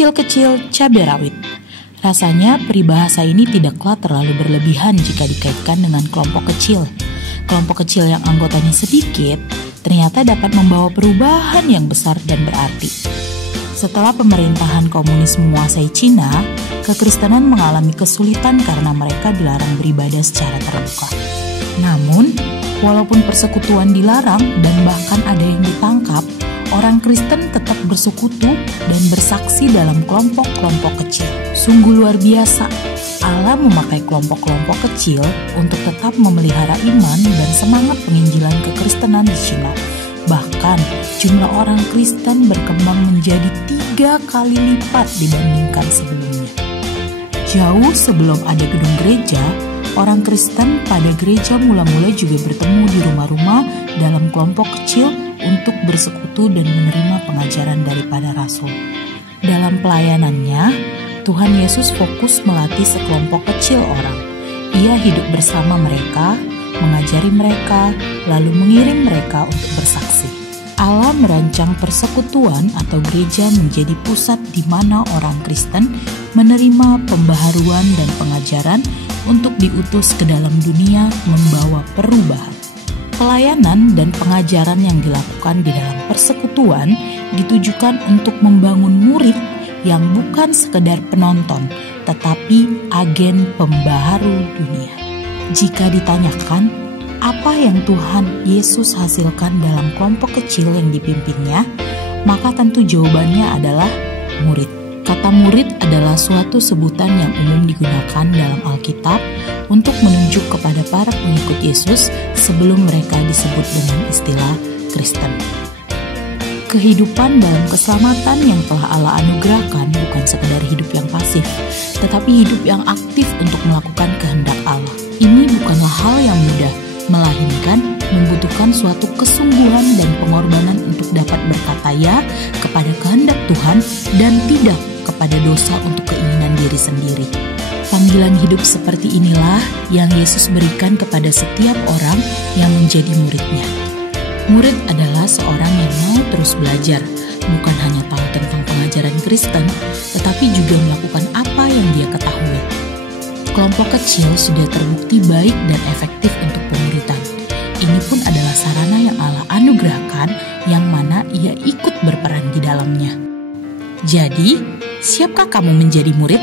kecil-kecil cabai rawit. Rasanya peribahasa ini tidaklah terlalu berlebihan jika dikaitkan dengan kelompok kecil. Kelompok kecil yang anggotanya sedikit ternyata dapat membawa perubahan yang besar dan berarti. Setelah pemerintahan komunis menguasai Cina, kekristenan mengalami kesulitan karena mereka dilarang beribadah secara terbuka. Namun, walaupun persekutuan dilarang dan bahkan ada yang ditangkap, orang Kristen tetap bersekutu dan bersaksi dalam kelompok-kelompok kecil. Sungguh luar biasa, Allah memakai kelompok-kelompok kecil untuk tetap memelihara iman dan semangat penginjilan kekristenan di Cina. Bahkan, jumlah orang Kristen berkembang menjadi 3 kali lipat dibandingkan sebelumnya. Jauh sebelum ada gedung gereja, orang Kristen pada gereja mula-mula juga bertemu di rumah-rumah dalam kelompok kecil untuk bersekutu dan menerima pengajaran daripada Rasul. Dalam pelayanannya, Tuhan Yesus fokus melatih sekelompok kecil orang. Ia hidup bersama mereka, mengajari mereka, lalu mengirim mereka untuk bersaksi. Allah merancang persekutuan atau gereja menjadi pusat di mana orang Kristen menerima pembaharuan dan pengajaran untuk diutus ke dalam dunia membawa perubahan. Pelayanan dan pengajaran yang dilakukan di dalam persekutuan ditujukan untuk membangun murid yang bukan sekedar penonton, tetapi agen pembaharu dunia. Jika ditanyakan, apa yang Tuhan Yesus hasilkan dalam kelompok kecil yang dipimpinnya, maka tentu jawabannya adalah murid. Kata murid adalah suatu sebutan yang umum digunakan dalam Alkitab untuk menunjuk kepada para pengikut Yesus sebelum mereka disebut dengan istilah Kristen. Kehidupan dalam keselamatan yang telah Allah anugerahkan bukan sekedar hidup yang pasif, tetapi hidup yang aktif untuk melakukan kehendak Allah. Ini bukanlah hal yang mudah, melainkan membutuhkan suatu kesungguhan dan pengorbanan untuk dapat berkata ya kepada kehendak Tuhan dan tidak kepada dosa untuk keinginan diri sendiri. Panggilan hidup seperti inilah yang Yesus berikan kepada setiap orang yang menjadi murid-Nya. Murid adalah seorang yang mau terus belajar, bukan hanya tahu tentang pengajaran Kristen, tetapi juga melakukan apa yang dia ketahui. Kelompok kecil sudah terbukti baik dan efektif untuk pemuridan. Ini pun adalah sarana yang Allah anugerahkan, yang mana ia ikut berperan di dalamnya. Jadi, siapkah kamu menjadi murid?